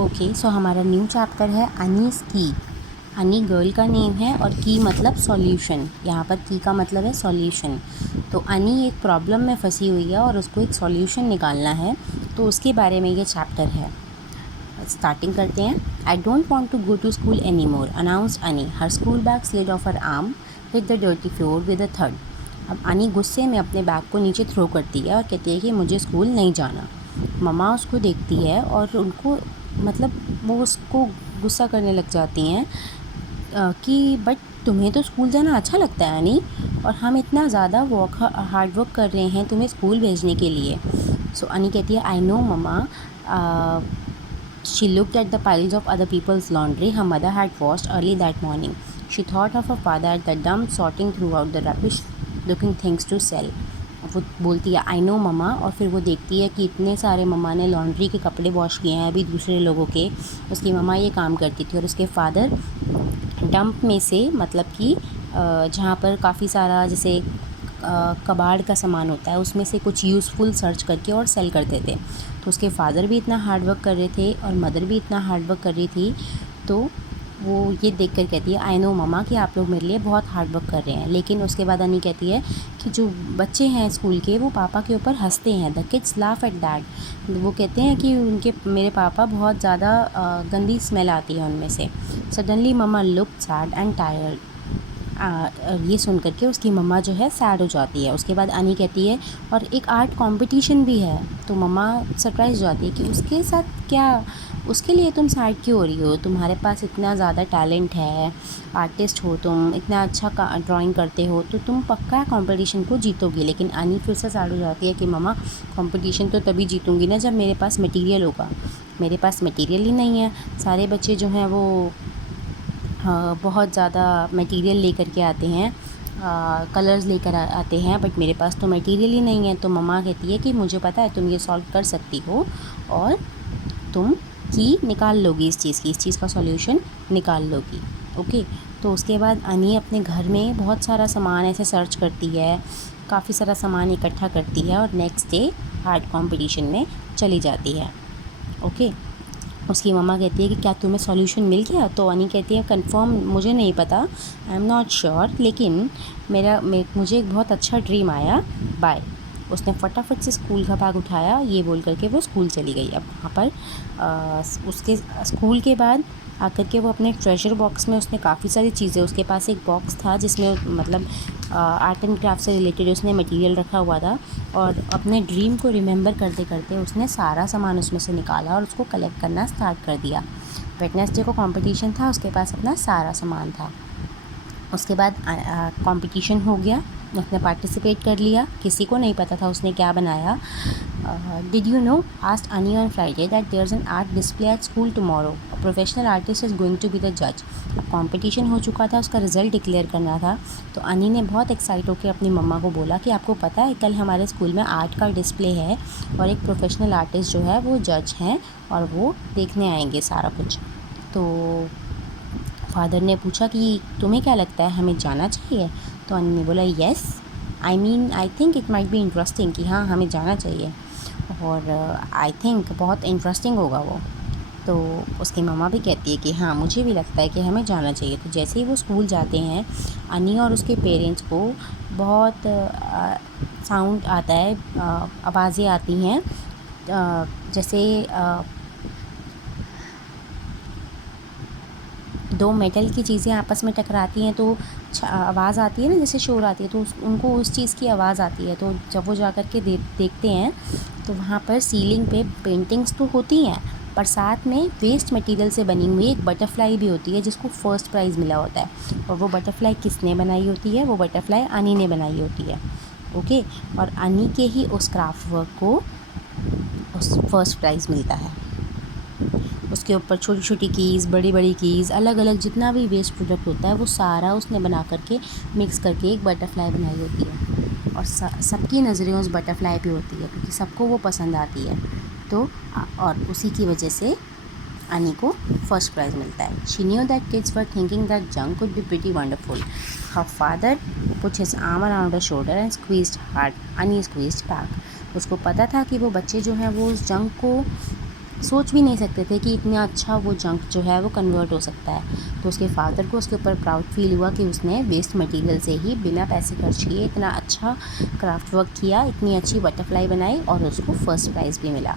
Okay, सो हमारा new chapter है अनीस की। अनी गर्ल का नेम है और की मतलब सॉल्यूशन। यहाँ पर की का मतलब है सॉल्यूशन। तो अनी एक प्रॉब्लम में फंसी हुई है और उसको एक सॉल्यूशन निकालना है, तो उसके बारे में ये चैप्टर है। स्टार्टिंग करते हैं। I don't want to go to school any more announced Annie, her school bag slid off her arm hit the dirty floor with a थर्ड। अब अनी गुस्से में अपने बैग को नीचे थ्रो करती है और कहती है कि मुझे स्कूल नहीं जाना। मम्मा उसको देखती है और उनको मतलब वो उसको गुस्सा करने लग जाती हैं कि बट तुम्हें तो स्कूल जाना अच्छा लगता है अनी, और हम इतना ज़्यादा हार्ड वर्क कर रहे हैं तुम्हें स्कूल भेजने के लिए। सो अनी कहती है I know mama. She looked at the piles of other people's laundry her mother had washed early that morning. She thought of her father at the dump sorting throughout the rubbish looking things to sell. वो बोलती है I know मम्मा, और फिर वो देखती है कि इतने सारे मम्मा ने लॉन्ड्री के कपड़े वॉश किए हैं अभी दूसरे लोगों के। उसकी मम्मा ये काम करती थी और उसके फादर डंप में से मतलब कि जहाँ पर काफ़ी सारा जैसे कबाड़ का सामान होता है उसमें से कुछ यूज़फुल सर्च करके और सेल करते थे। तो उसके फादर भी इतना हार्ड वर्क कर रहे थे और मदर भी इतना हार्ड वर्क कर रही थी। तो वो ये देख कर कहती है आई नो मम्मा कि आप लोग मेरे लिए बहुत हार्ड वर्क कर रहे हैं। लेकिन उसके बाद अनी कहती है कि जो बच्चे हैं स्कूल के वो पापा के ऊपर हंसते हैं। The kids laugh at that. वो कहते हैं कि उनके मेरे पापा बहुत ज़्यादा गंदी स्मेल आती है उनमें से। Suddenly mama look sad and tired. ये सुन कर के उसकी मम्मा जो है सैड हो जाती है। उसके बाद अनी कहती है और एक आर्ट कंपटीशन भी है। तो मम्मा सरप्राइज हो जाती है कि उसके साथ क्या, उसके लिए तुम सैड क्यों हो रही हो, तुम्हारे पास इतना ज़्यादा टैलेंट है, आर्टिस्ट हो तुम, इतना अच्छा ड्राइंग करते हो, तो तुम पक्का कंपटीशन को जीतोगी। लेकिन अनी फिर से सैड हो जाती है कि मम्मा कंपटीशन तो तभी जीतूँगी ना जब मेरे पास मटीरियल होगा। मेरे पास मटीरियल ही नहीं है। सारे बच्चे जो हैं वो बहुत ज़्यादा मटेरियल लेकर के आते हैं, कलर्स लेकर आते हैं, बट मेरे पास तो मटेरियल ही नहीं है। तो मम्मा कहती है कि मुझे पता है तुम ये सॉल्व कर सकती हो और तुम की निकाल लोगी इस चीज़ का सॉल्यूशन निकाल लोगी। ओके। तो उसके बाद अनी अपने घर में बहुत सारा सामान ऐसे सर्च करती है, काफ़ी सारा सामान इकट्ठा करती है और नेक्स्ट डे आर्ट कंपटीशन में चली जाती है। ओके। उसकी मम्मा कहती है कि क्या तुम्हें सॉल्यूशन मिल गया। तो अनी कहती है कंफर्म मुझे नहीं पता, आई एम नॉट श्योर, लेकिन मुझे एक बहुत अच्छा ड्रीम आया, बाय। उसने फटाफट से स्कूल का बैग उठाया, ये बोल करके वो स्कूल चली गई। अब वहाँ पर उसके स्कूल के बाद आकर के वो अपने ट्रेजर बॉक्स में उसने काफ़ी सारी चीज़ें, उसके पास एक बॉक्स था जिसमें मतलब आर्ट एंड क्राफ्ट से रिलेटेड उसने मटेरियल रखा हुआ था, और अपने ड्रीम को रिमेंबर करते करते उसने सारा सामान उसमें से निकाला और उसको कलेक्ट करना स्टार्ट कर दिया। वेडनेसडे को कंपटीशन था, उसके पास अपना सारा सामान था। उसके बाद कंपटीशन हो गया, उसने पार्टिसिपेट कर लिया। किसी को नहीं पता था उसने क्या बनाया। Did you know asked Annie on Friday that there is an art display at school tomorrow, a professional artist is going to be the जज। अब कंपटीशन हो चुका था, उसका रिज़ल्ट डिक्लेयर करना था। तो अनी ने बहुत एक्साइट होकर अपनी मम्मा को बोला कि आपको पता है कल हमारे स्कूल में आर्ट का डिस्प्ले है और एक प्रोफेशनल आर्टिस्ट जो है वो जज हैं और वो देखने आएंगे सारा कुछ। तो फादर ने पूछा कि तुम्हें क्या लगता है हमें जाना चाहिए। तो अनी ने बोला yes, I think it might be interesting, कि हाँ हमें जाना चाहिए और आई थिंक बहुत इंटरेस्टिंग होगा वो। तो उसकी मम्मा भी कहती है कि हाँ मुझे भी लगता है कि हमें जाना चाहिए। तो जैसे ही वो स्कूल जाते हैं, अनी और उसके पेरेंट्स को बहुत साउंड आता है, आवाज़ें आती हैं, जैसे दो मेटल की चीज़ें आपस में टकराती हैं तो आवाज़ आती है ना, जैसे शोर आती है, तो उनको उस चीज़ की आवाज़ आती है। तो जब वो जा कर के देखते हैं तो वहाँ पर सीलिंग पे पेंटिंग्स तो होती हैं, पर साथ में वेस्ट मटेरियल से बनी हुई एक बटरफ्लाई भी होती है जिसको फर्स्ट प्राइज़ मिला होता है। और वो बटरफ्लाई किसने बनाई होती है, वो बटरफ्लाई अनी ने बनाई होती है। ओके। और अनी के ही उस क्राफ्ट वर्क को उस फर्स्ट प्राइज़ मिलता है। उसके ऊपर छोटी छोटी कीज़, बड़ी बड़ी कीज़, अलग अलग जितना भी वेस्ट प्रोडक्ट होता है वो सारा उसने बना करके मिक्स करके एक बटरफ्लाई बनाई होती है। और सबकी नज़रें उस बटरफ्लाई पे होती है क्योंकि सबको वो पसंद आती है। तो और उसी की वजह से अनी को फर्स्ट प्राइज़ मिलता है। She knew that kids were thinking that junk could be pretty wonderful. Her father put his arm around her shoulder and squeezed hard. अनी स्क्वीज्ड बैक। उसको पता था कि वो बच्चे जो हैं वो उस जंक को सोच भी नहीं सकते थे कि इतना अच्छा वो जंक जो है वो कन्वर्ट हो सकता है। तो उसके फादर को उसके ऊपर प्राउड फील हुआ कि उसने वेस्ट मटेरियल से ही बिना पैसे खर्च किए इतना अच्छा क्राफ्ट वर्क किया, इतनी अच्छी बटरफ्लाई बनाई और उसको फर्स्ट प्राइज़ भी मिला।